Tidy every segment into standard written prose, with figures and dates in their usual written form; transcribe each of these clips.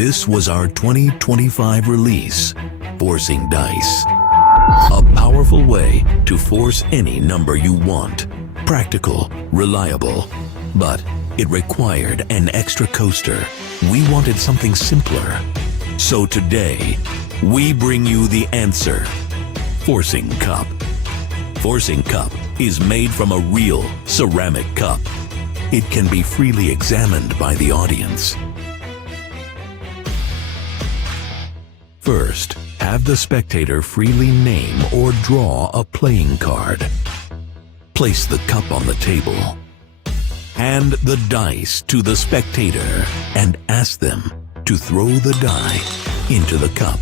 This was our 2025 release, Forcing Dice. A powerful way to force any number you want. Practical, reliable, but it required an extra coaster. We wanted something simpler. So today, we bring you the answer. Forcing Cup. Forcing Cup is made from a real ceramic cup. It can be freely examined by the audience. First, have the spectator freely name or draw a playing card. Place the cup on the table. Hand the dice to the spectator and ask them to throw the die into the cup.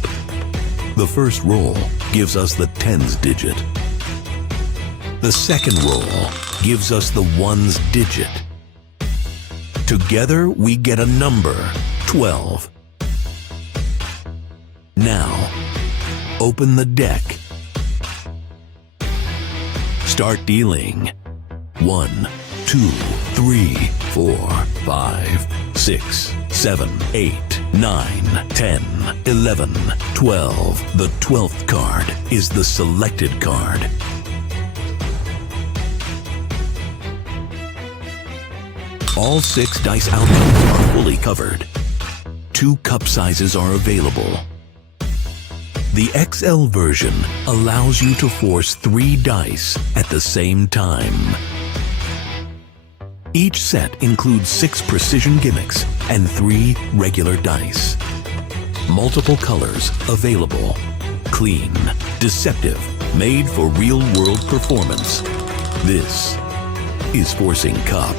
The first roll gives us the tens digit. The second roll gives us the ones digit. Together we get a number, 12. Now, open the deck. Start dealing. 1, 2, 3, 4, 5, 6, 7, 8, 9, 10, 11, 12. The 12th card is the selected card. All 6 dice outcomes are fully covered. 2 cup sizes are available. The XL version allows you to force 3 dice at the same time. Each set includes 6 precision gimmicks and 3 regular dice. Multiple colors available. Clean, deceptive, made for real-world performance. This is Forcing Cup.